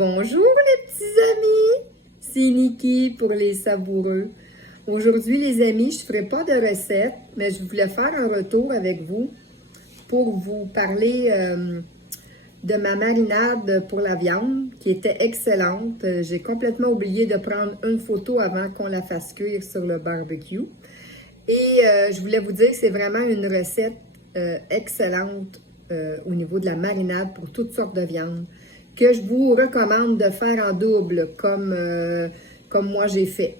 Bonjour les petits amis, c'est Niki pour les savoureux. Aujourd'hui les amis, je ne ferai pas de recette, mais je voulais faire un retour avec vous pour vous parler de ma marinade pour la viande qui était excellente. J'ai complètement oublié de prendre une photo avant qu'on la fasse cuire sur le barbecue. Et je voulais vous dire que c'est vraiment une recette excellente au niveau de la marinade pour toutes sortes de viandes, que je vous recommande de faire en double, comme moi j'ai fait.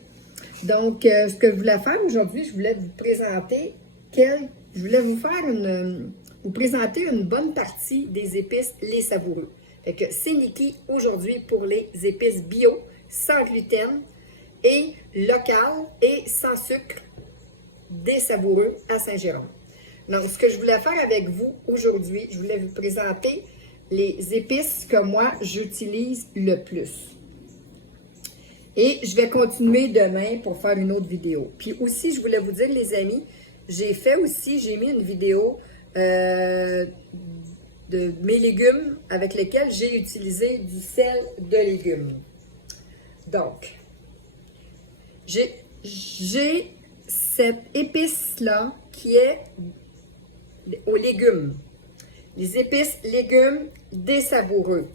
Donc, ce que je voulais faire aujourd'hui, je voulais vous présenter vous présenter une bonne partie des épices Les Savoureux. Fait que c'est Niki aujourd'hui pour les épices bio, sans gluten et locales et sans sucre des Savoureux à Saint-Jérôme. Donc, ce que je voulais faire avec vous aujourd'hui, je voulais vous présenter les épices que moi, j'utilise le plus. Et je vais continuer demain pour faire une autre vidéo. Puis aussi, je voulais vous dire, les amis, j'ai mis une vidéo de mes légumes avec lesquels j'ai utilisé du sel de légumes. Donc, j'ai cette épice-là qui est aux légumes. Les épices légumes des Savoureux.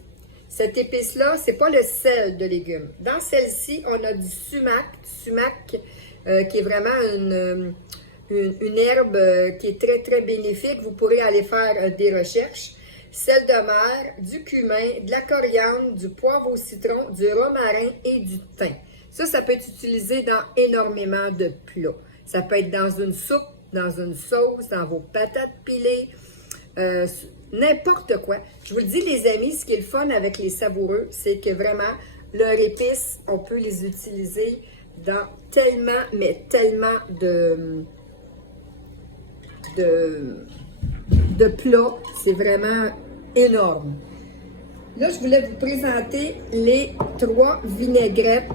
Cette épice-là, c'est pas le sel de légumes. Dans celle-ci, on a du sumac. Sumac qui est vraiment une herbe qui est très, très bénéfique. Vous pourrez aller faire des recherches. Sel de mer, du cumin, de la coriandre, du poivre au citron, du romarin et du thym. Ça peut être utilisé dans énormément de plats. Ça peut être dans une soupe, dans une sauce, dans vos patates pilées, n'importe quoi. Je vous le dis, les amis, ce qui est le fun avec les Savoureux, c'est que vraiment, leurs épices, on peut les utiliser dans tellement, mais tellement de plats. C'est vraiment énorme. Là, je voulais vous présenter les 3 vinaigrettes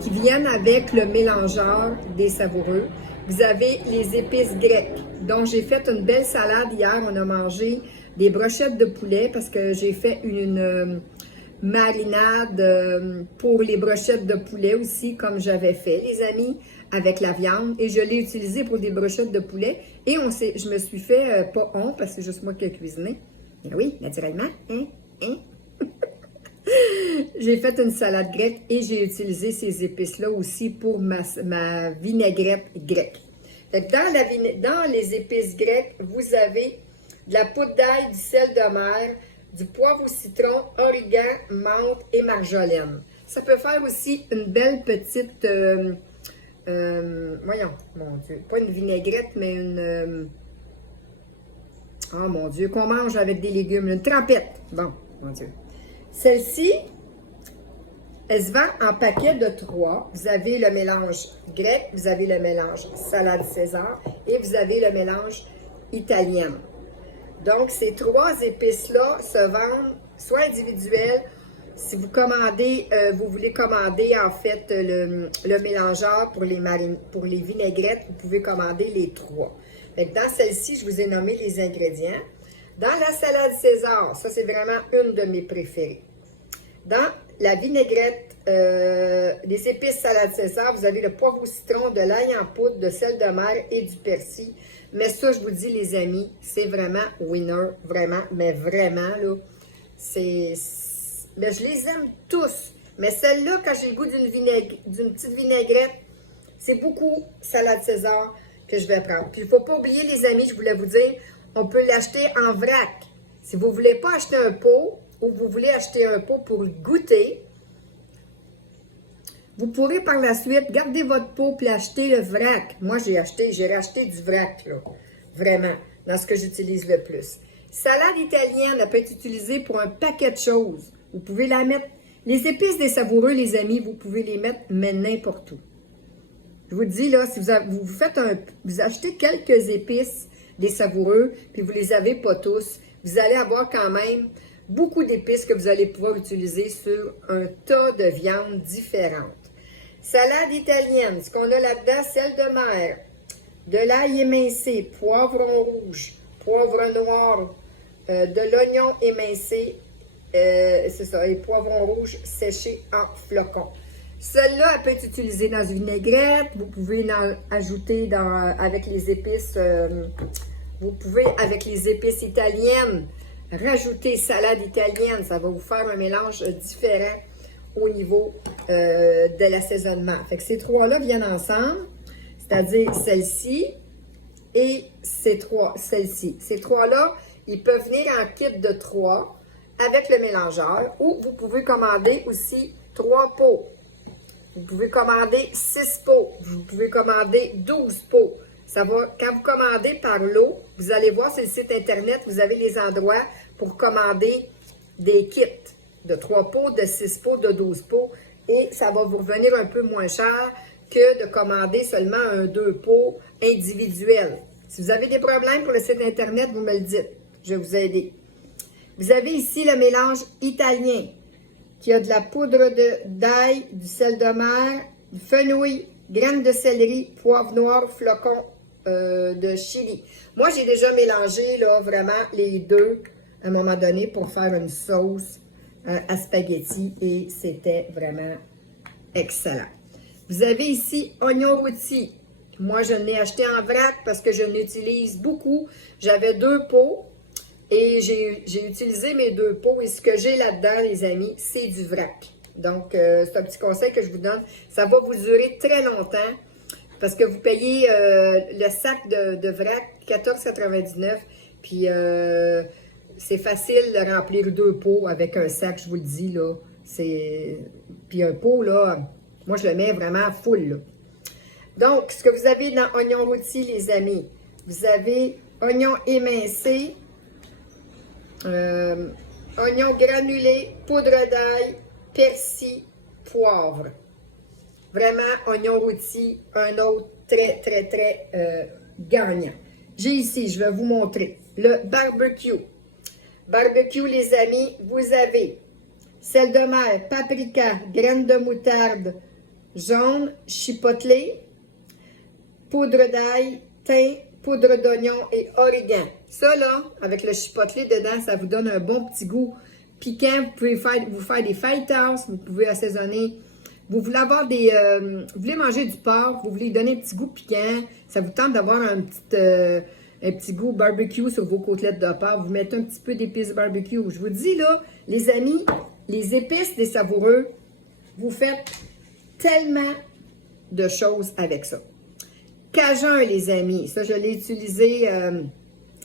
qui viennent avec le mélangeur des Savoureux. Vous avez les épices grecques. Donc, j'ai fait une belle salade hier. On a mangé des brochettes de poulet parce que j'ai fait une marinade pour les brochettes de poulet aussi, comme j'avais fait, les amis, avec la viande. Et je l'ai utilisé pour des brochettes de poulet. Et je me suis fait pas honte parce que c'est juste moi qui ai cuisiné. Mais oui, naturellement. J'ai fait une salade grecque et j'ai utilisé ces épices-là aussi pour ma vinaigrette grecque. Fait que dans les épices grecques, vous avez de la poudre d'ail, du sel de mer, du poivre au citron, origan, menthe et marjolaine. Ça peut faire aussi une belle petite, voyons, mon Dieu, pas une vinaigrette, mais oh mon Dieu, qu'on mange avec des légumes, une trempette. Bon, mon Dieu. Celle-ci, elle se vend en paquet de 3. Vous avez le mélange grec, vous avez le mélange salade César et vous avez le mélange italien. Donc, ces 3 épices-là se vendent soit individuelles. Si vous commandez, vous voulez commander en fait le mélangeur pour les vinaigrettes, vous pouvez commander les 3. Fait que dans celle-ci, je vous ai nommé les ingrédients. Dans la salade César, ça c'est vraiment une de mes préférées. Dans la vinaigrette, les épices salade César, vous avez le poivre au citron, de l'ail en poudre, de sel de mer et du persil. Mais ça, je vous dis les amis, c'est vraiment winner, vraiment, mais vraiment là, mais je les aime tous. Mais celle-là, quand j'ai le goût d'une petite vinaigrette, c'est beaucoup salade César que je vais prendre. Puis il ne faut pas oublier les amis, je voulais vous dire, on peut l'acheter en vrac. Si vous ne voulez pas acheter un pot ou vous voulez acheter un pot pour le goûter, vous pourrez par la suite garder votre pot et acheter le vrac. Moi, j'ai racheté du vrac, là. Vraiment, dans ce que j'utilise le plus. Salade italienne, elle peut être utilisée pour un paquet de choses. Vous pouvez la mettre. Les épices des Savoureux, les amis, vous pouvez les mettre, mais n'importe où. Je vous dis, là, si vous achetez quelques épices des Savoureux, puis vous les avez pas tous, vous allez avoir quand même beaucoup d'épices que vous allez pouvoir utiliser sur un tas de viandes différentes. Salade italienne, ce qu'on a là-dedans, sel de mer, de l'ail émincé, poivron rouge, poivre noir, de l'oignon émincé, c'est ça, les poivrons rouges séchés en flocons. Celle-là, elle peut être utilisée dans une vinaigrette. Vous pouvez en ajouter avec les épices. Vous pouvez, avec les épices italiennes, rajouter salade italienne. Ça va vous faire un mélange différent au niveau de l'assaisonnement. Fait que ces trois-là viennent ensemble, c'est-à-dire celle-ci et celle-ci. Ces trois-là, ils peuvent venir en kit de 3 avec le mélangeur, ou vous pouvez commander aussi 3 pots. Vous pouvez commander 6 pots. Vous pouvez commander 12 pots. Ça va, quand vous commandez par lot, vous allez voir sur le site internet, vous avez les endroits pour commander des kits de 3 pots, de 6 pots, de 12 pots. Et ça va vous revenir un peu moins cher que de commander seulement un 2 pots individuel. Si vous avez des problèmes pour le site internet, vous me le dites. Je vais vous aider. Vous avez ici le mélange italien, qui a de la poudre d'ail, du sel de mer, du fenouil, graines de céleri, poivre noir, flocons de chili. Moi, j'ai déjà mélangé là, vraiment les deux à un moment donné pour faire une sauce à spaghetti et c'était vraiment excellent. Vous avez ici oignon rôti. Moi, je l'ai acheté en vrac parce que je l'utilise beaucoup. J'avais 2 pots. Et j'ai utilisé mes 2 pots et ce que j'ai là-dedans, les amis, c'est du vrac. Donc, c'est un petit conseil que je vous donne. Ça va vous durer très longtemps parce que vous payez le sac de vrac, 14,99. Puis, c'est facile de remplir 2 pots avec un sac, je vous le dis, là. Puis un pot, là, moi, je le mets vraiment full, là. Donc, ce que vous avez dans oignon rôti, les amis, vous avez oignon émincé, oignon granulé, poudre d'ail, persil, poivre. Vraiment, oignon rôti, un autre très gagnant. J'ai ici, je vais vous montrer, le barbecue. Barbecue, les amis, vous avez sel de mer, paprika, graines de moutarde jaune, chipotle, poudre d'ail, thym, poudre d'oignon et origan. Ça, là, avec le chipotle dedans, ça vous donne un bon petit goût piquant. Vous pouvez vous faire des fajitas, vous pouvez assaisonner. Vous voulez avoir vous voulez manger du porc, vous voulez donner un petit goût piquant. Ça vous tente d'avoir un petit goût barbecue sur vos côtelettes de porc. Vous mettez un petit peu d'épices barbecue. Je vous dis, là, les amis, les épices des savoureux, vous faites tellement de choses avec ça. Cajun, les amis, ça, je l'ai utilisé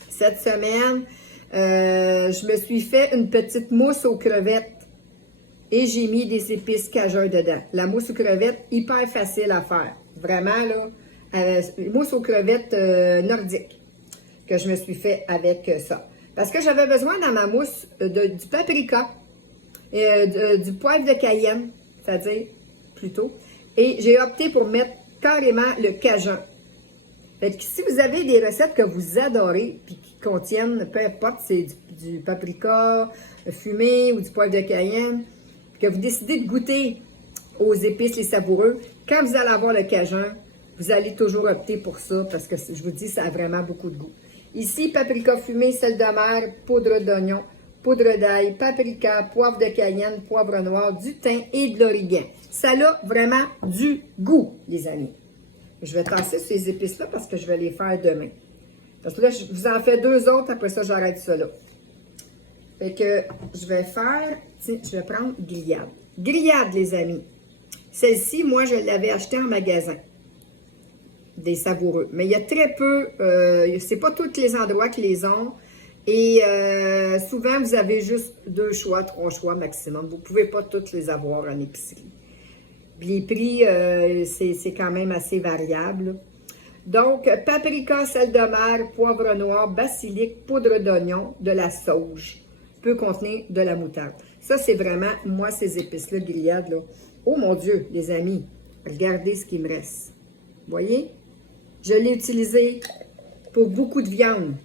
cette semaine. Je me suis fait une petite mousse aux crevettes et j'ai mis des épices cajun dedans. La mousse aux crevettes, hyper facile à faire. Vraiment, là, mousse aux crevettes nordiques que je me suis fait avec ça. Parce que j'avais besoin dans ma mousse du paprika, du poivre de cayenne, c'est-à-dire, plutôt. Et j'ai opté pour mettre carrément le cajun. Fait que si vous avez des recettes que vous adorez, puis qui contiennent, peu importe, c'est du paprika fumé ou du poivre de cayenne, puis que vous décidez de goûter aux épices, les savoureux, quand vous allez avoir le cajun, vous allez toujours opter pour ça, parce que je vous dis, ça a vraiment beaucoup de goût. Ici, paprika fumé, sel de mer, poudre d'oignon, poudre d'ail, paprika, poivre de cayenne, poivre noir, du thym et de l'origan. Ça a vraiment du goût, les amis. Je vais tasser ces épices-là parce que je vais les faire demain. Parce que là, je vous en fais 2 autres, après ça, j'arrête ça là. Fait que je vais faire, tiens, je vais prendre grillade. Grillade, les amis. Celle-ci, moi, je l'avais achetée en magasin. Des savoureux. Mais il y a très peu, c'est pas tous les endroits qui les ont. Et souvent, vous avez juste 2 choix, 3 choix maximum. Vous ne pouvez pas tous les avoir en épicerie. Les prix, c'est quand même assez variable. Donc, paprika, sel de mer, poivre noir, basilic, poudre d'oignon, de la sauge. Peut contenir de la moutarde. Ça, c'est vraiment, moi, ces épices-là, grillades, là. Oh mon Dieu, les amis, regardez ce qui me reste. Vous voyez? Je l'ai utilisé pour beaucoup de viande,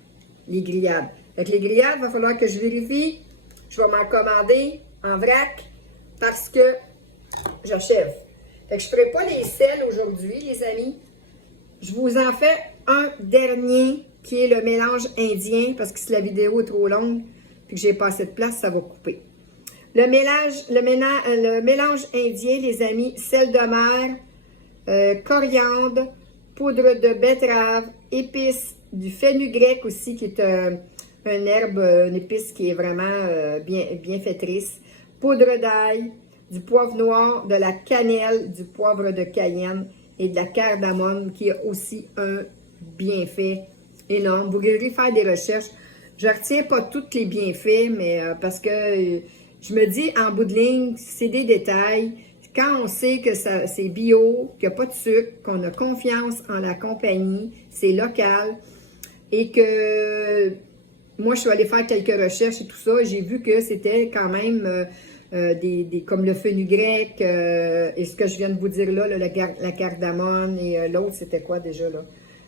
les grillades. Fait que les grillades, il va falloir que je vérifie. Je vais m'en commander en vrac parce que j'achève. Fait que je ne ferai pas les sels aujourd'hui, les amis. Je vous en fais un dernier qui est le mélange indien parce que si la vidéo est trop longue puis que j'ai pas assez de place, ça va couper. le mélange indien, les amis, sel de mer, coriandre, poudre de betterave, épices, du fenugrec aussi, qui est une herbe, une épice qui est vraiment bienfaitrice, poudre d'ail, du poivre noir, de la cannelle, du poivre de cayenne et de la cardamome, qui a aussi un bienfait énorme. Vous irez faire des recherches. Je ne retiens pas tous les bienfaits, mais parce que je me dis, en bout de ligne, c'est des détails. Quand on sait que c'est bio, qu'il n'y a pas de sucre, qu'on a confiance en la compagnie, c'est local, et que moi, je suis allée faire quelques recherches et tout ça, j'ai vu que c'était quand même comme le fenugrec, et ce que je viens de vous dire là, la cardamome, et l'autre, c'était quoi déjà là?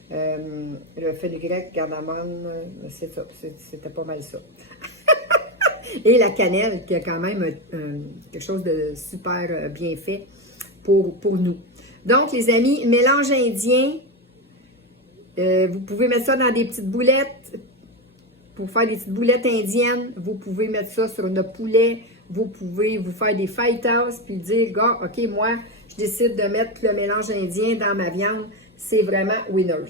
Le fenugrec, cardamome, c'est ça, c'était pas mal ça. Et la cannelle, qui a quand même quelque chose de super bien fait pour nous. Donc, les amis, mélange indien, vous pouvez mettre ça dans des petites boulettes, pour faire des petites boulettes indiennes. Vous pouvez mettre ça sur le poulet, vous pouvez vous faire des fajitas, puis dire, gars, OK, moi, je décide de mettre le mélange indien dans ma viande. C'est vraiment winner.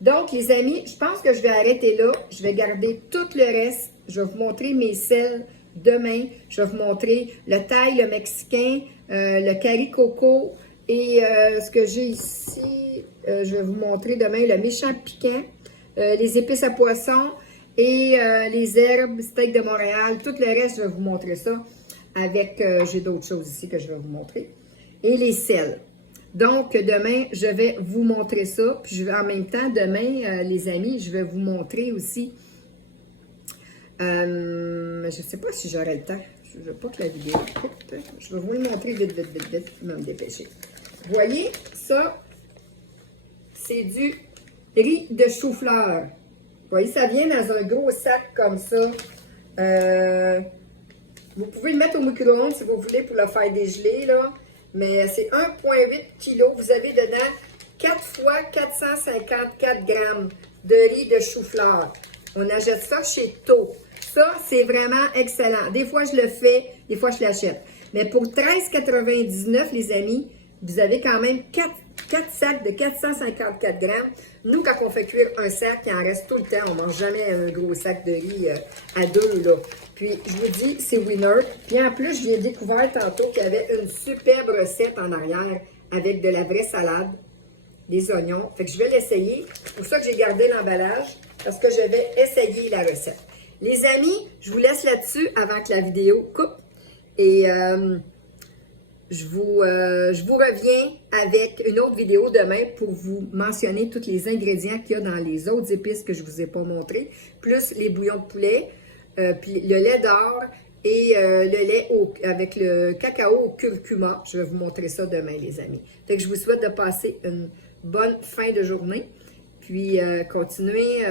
Donc, les amis, je pense que je vais arrêter là. Je vais garder tout le reste. Je vais vous montrer mes sels demain. Je vais vous montrer le thaï, le mexicain, le curry coco et ce que j'ai ici. Je vais vous montrer demain le méchant piquant, les épices à poisson et les herbes, steak de Montréal. Tout le reste, je vais vous montrer ça avec, j'ai d'autres choses ici que je vais vous montrer. Et les sels. Donc, demain, je vais vous montrer ça. Puis, en même temps, demain, les amis, je vais vous montrer aussi. Je ne sais pas si j'aurai le temps. Je ne veux pas que la vidéo coupe. Je vais vous le montrer vite. Je vais me dépêcher. Vous voyez, ça, c'est du riz de chou-fleur. Vous voyez, ça vient dans un gros sac comme ça. Vous pouvez le mettre au micro-ondes si vous voulez pour le faire dégeler, là. Mais c'est 1,8 kg. Vous avez dedans 4 fois 454 grammes de riz de chou-fleur. On achète ça chez Tho. Ça, c'est vraiment excellent. Des fois, je le fais, des fois, je l'achète. Mais pour 13,99 les amis, vous avez quand même 4 sacs de 454 grammes. Nous, quand on fait cuire un sac, il en reste tout le temps. On ne mange jamais un gros sac de riz à deux, là. Puis, je vous dis, c'est winner. Puis, en plus, j'ai découvert tantôt qu'il y avait une superbe recette en arrière avec de la vraie salade, des oignons. Fait que je vais l'essayer. C'est pour ça que j'ai gardé l'emballage, parce que je vais essayer la recette. Les amis, je vous laisse là-dessus avant que la vidéo coupe. Et je vous reviens avec une autre vidéo demain pour vous mentionner tous les ingrédients qu'il y a dans les autres épices que je ne vous ai pas montrées, plus les bouillons de poulet, puis le lait d'or et le lait avec le cacao au curcuma. Je vais vous montrer ça demain, les amis. Fait que je vous souhaite de passer une bonne fin de journée. Puis continuez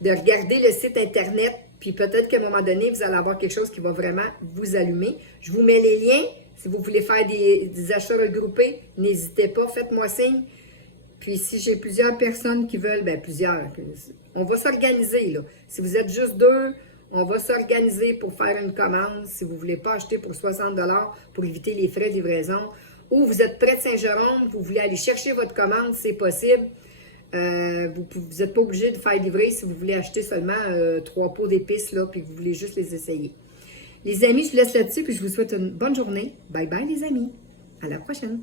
de regarder le site Internet. Puis peut-être qu'à un moment donné, vous allez avoir quelque chose qui va vraiment vous allumer. Je vous mets les liens. Si vous voulez faire des achats regroupés, n'hésitez pas, faites-moi signe. Puis si j'ai plusieurs personnes qui veulent, bien plusieurs, on va s'organiser, là. Si vous êtes juste deux, on va s'organiser pour faire une commande. Si vous ne voulez pas acheter pour 60 $ pour éviter les frais de livraison, ou vous êtes près de Saint-Jérôme, vous voulez aller chercher votre commande, c'est possible. Vous n'êtes pas obligé de faire livrer si vous voulez acheter seulement 3 pots d'épices, là, puis que vous voulez juste les essayer. Les amis, je vous laisse là-dessus, puis je vous souhaite une bonne journée. Bye bye, les amis. À la prochaine.